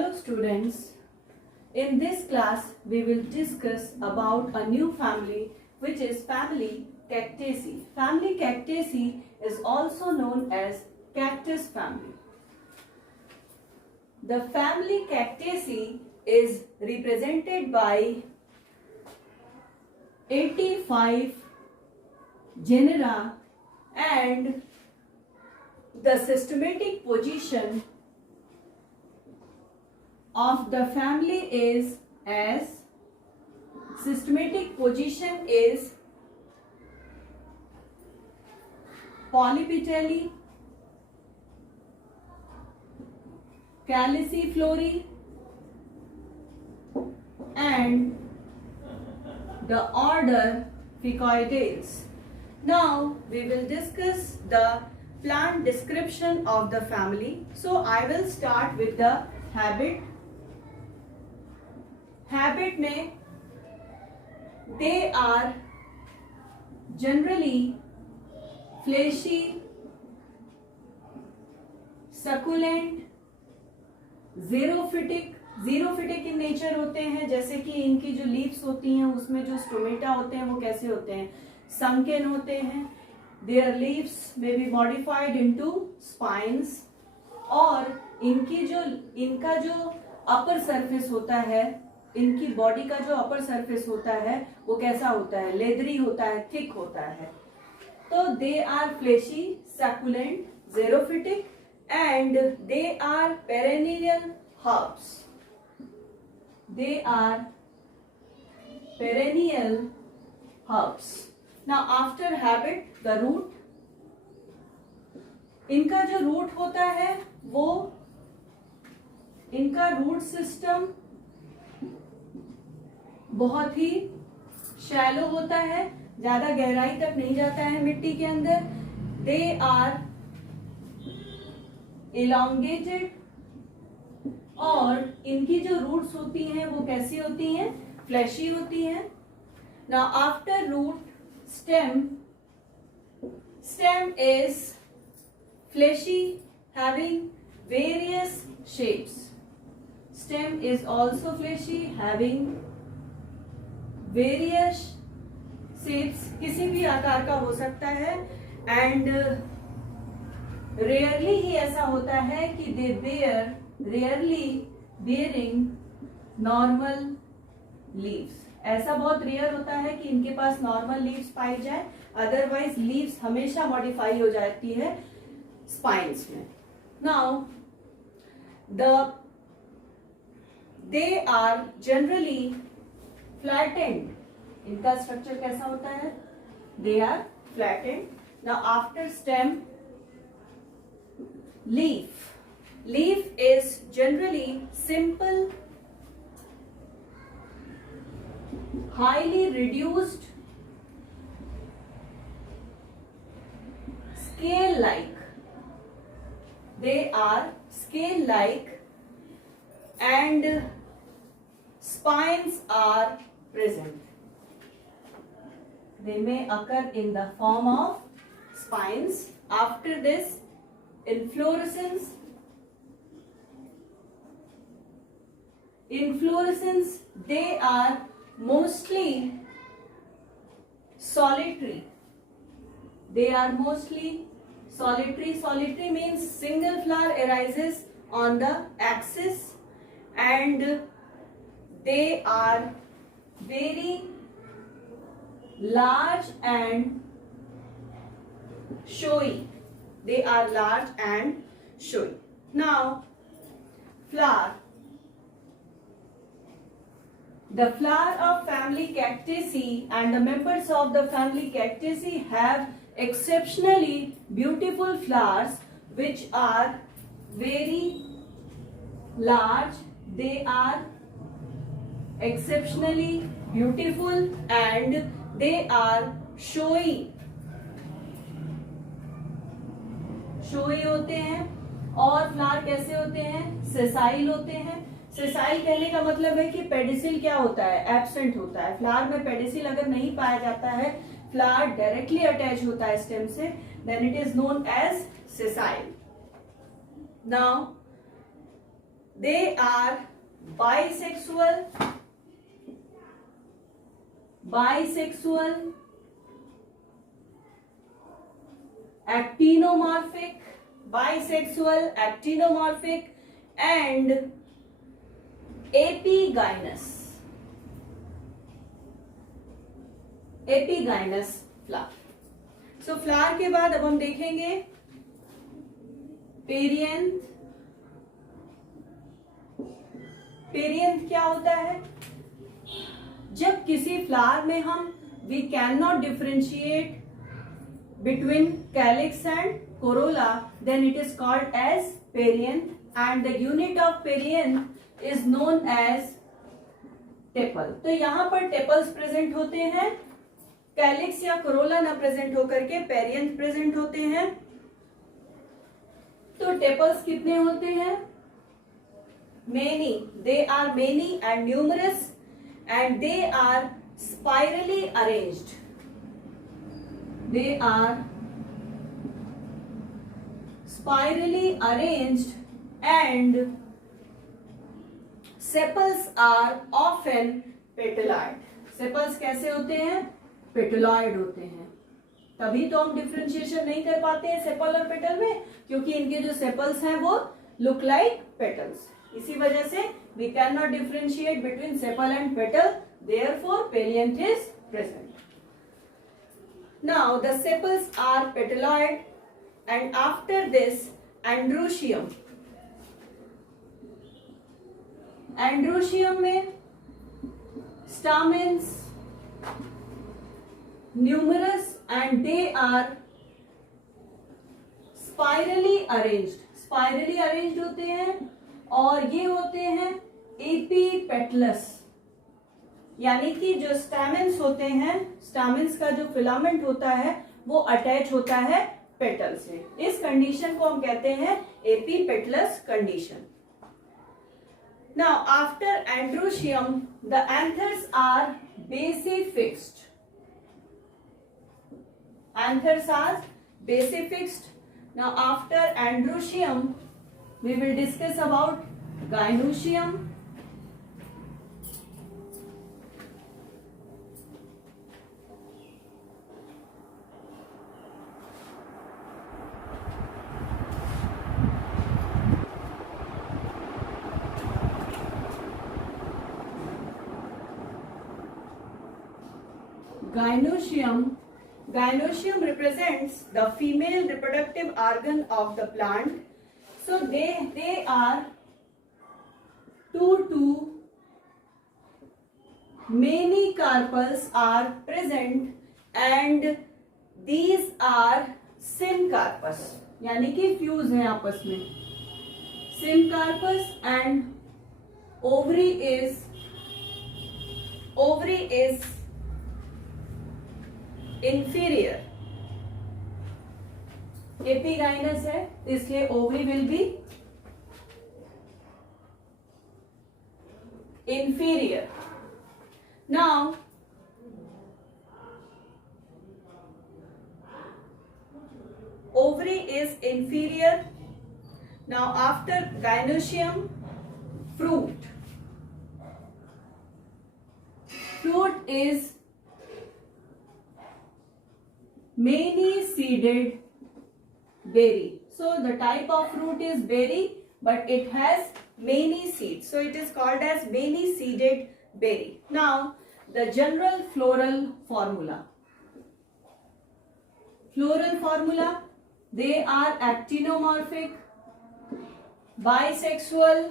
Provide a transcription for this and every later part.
Hello students, in this class we will discuss about a new family which is family Cactaceae. Family Cactaceae is also known as cactus family. The family Cactaceae is represented by 85 genera and the systematic position of the family is as systematic position is Polypetalae, Caliciflorae and the order Ficoideales. Now we will discuss the plant description of the family. So I will start with the habit. Habit में they are generally fleshy, succulent, xerophytic in nature होते हैं. जैसे कि इनकी जो leaves होती हैं उसमें जो स्टोमेटा होते हैं वो कैसे होते हैं, sunken होते हैं. Their leaves may be modified into spines और इनका जो अपर सरफेस होता है, इनकी बॉडी का जो अपर सरफेस होता है वो कैसा होता है, लेदरी होता है, थिक होता है. तो they are fleshy, succulent, xerophytic and they are perennial herbs. They are perennial herbs. Now after habit, the root. इनका जो रूट होता है वो इनका रूट सिस्टम बहुत ही शैलो होता है, ज्यादा गहराई तक नहीं जाता है मिट्टी के अंदर. दे आर इलांगेटेड और इनकी जो रूट्स होती हैं वो कैसी होती हैं, फ्लैशी होती हैं. Now after root stem is fleshy having various shapes. Stem is also fleshy having various shapes, किसी भी आकार का हो सकता है. एंड रेयरली ही ऐसा होता है कि दे रेयरली बेयरिंग नॉर्मल लीव्स. ऐसा बहुत रेयर होता है कि इनके पास नॉर्मल लीव्स पाई जाए, अदरवाइज लीव्स हमेशा मॉडिफाई हो जाती है स्पाइन्स में. Now they are generally flattened. इनका स्ट्रक्चर कैसा होता है, they are flattened. Now after stem, leaf is generally simple, highly reduced, scale-like. They are scale-like and spines are present. They may occur in the form of spines. After this, inflorescence. They are mostly solitary. They are mostly solitary. Solitary means single flower arises on the axis and they are very large and showy. They are large and showy. Now, flower. The flower of family Cactaceae and the members of the family Cactaceae have exceptionally beautiful flowers which are very large. They are exceptionally beautiful and they are showy. Showy होते हैं. और flower कैसे होते हैं, sessile होते हैं. Sessile कहने का मतलब है कि पेडिसिल क्या होता है, एब्सेंट होता है. फ्लावर में पेडिसिल अगर नहीं पाया जाता है, फ्लावर डायरेक्टली अटैच होता है स्टेम से, then it is known as sessile. Now, They are bisexual, actinomorphic, and epigynous flower. So flower के बाद अब हम देखेंगे पेरियंथ. पेरियंथ क्या होता है? जब किसी फ्लावर में हम we can not differentiate between calyx and corolla, then it is called as perianth, and the unit of perianth is known as tepal. तो यहाँ पर टेपल्स प्रेजेंट होते हैं, कैलिक्स या कोरोला ना प्रेजेंट होकर के पेरियंथ प्रेजेंट होते हैं. तो टेपल्स कितने होते हैं? Many. They are many and numerous, and they are spirally arranged. They are spirally arranged, and sepals are often petaloid. Sepals कैसे होते हैं? पेटलॉइड होते हैं. तभी तो हम डिफरेंशिएशन नहीं कर पाते हैं सेपल और पेटल में, क्योंकि इनके जो सेपल्स हैं वो लुक लाइक पेटल्स. इसी वजह से we can not differentiate between sepal and petal. Therefore perianth is present. Now the sepals are petaloid, and after this androecium. Androecium में stamens numerous and they are spirally arranged. Spirally arranged होते हैं और ये होते हैं epipetalous. यानी कि जो स्टैमेंस होते हैं, स्टैमेंस का जो फिलामेंट होता है वो अटैच होता है पेटल से. इस कंडीशन को हम कहते हैं epipetalous condition. Now after androecium the anthers are basifixed. Anthers are basifixed. Now after androecium we will discuss about gynoecium. Gynoecium represents the female reproductive organ of the plant. So they are 2 to many carpels are present, and these are syncarpous. यानी कि fuse हैं आपस में. Syncarpous, and ovary is inferior. Epigynous है इसलिए ovary will be inferior. Now ovary is inferior. Now after gynoecium, fruit is many seeded berry. So the type of fruit is berry, but it has many seeds, so it is called as many seeded berry. Now the general floral formula. They are actinomorphic, bisexual.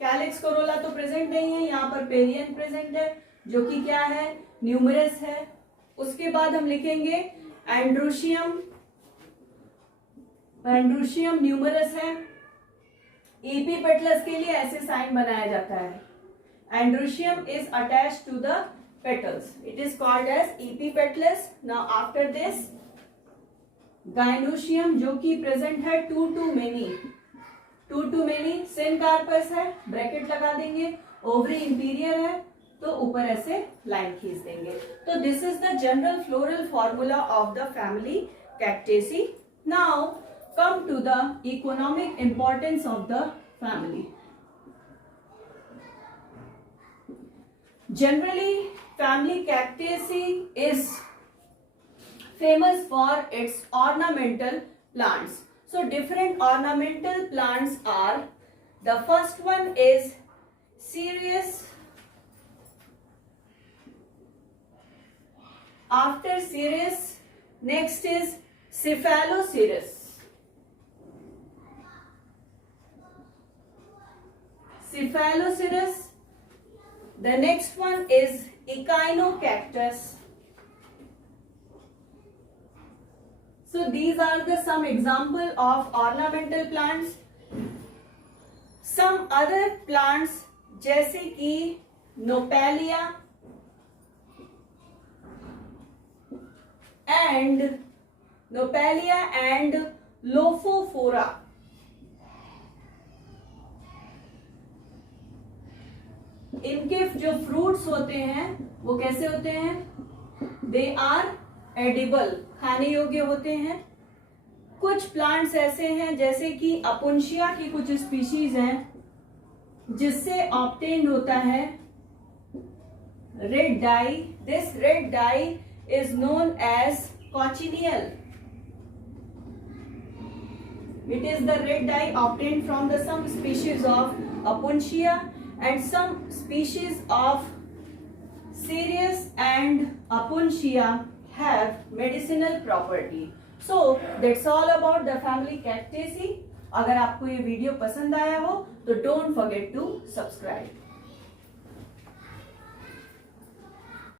Calyx Corolla तो present नहीं है, यहाँ पर पेरियन present है जो कि क्या है? न्यूमरस है. उसके बाद हम लिखेंगे एंड्रोशियम न्यूमरस है. एपीपेटलस के लिए ऐसे साइन बनाया जाता है. Androecium is attached to the petals. It is called as epipetalous. Now after this gynoecium जो कि प्रेजेंट है टू टू मेनी. सिनकार्पस है, ब्रैकेट लगा देंगे. ओवरी इंटीरियर है तो ऊपर ऐसे लाइन खींच देंगे. तो this is the general floral formula of the family Cactaceae. Now come to the economic importance of the family. Generally, family Cactaceae is famous for its ornamental plants. So different ornamental plants are, the first one is Cereus. After Cereus, next is Cephalocereus. Cephalocereus. The next one is Echinocactus. So these are the some example of ornamental plants. Some other plants जैसे कि Nopalia and Lophophora. इनके जो fruits होते हैं वो कैसे होते हैं? दे आर एडिबल, खाने योग्य होते हैं. कुछ प्लांट्स ऐसे हैं जैसे कि अपुंशिया की कुछ स्पीशीज हैं जिससे ऑब्टेन होता है red dye. This red dye is known as cochineal. It is the red dye obtained from the some species of Apuntia and some species of Cereus and Apuntia have medicinal property. So that's all about the family Cactaceae. अगर आपको ये video पसंद आया हो तो don't forget to subscribe.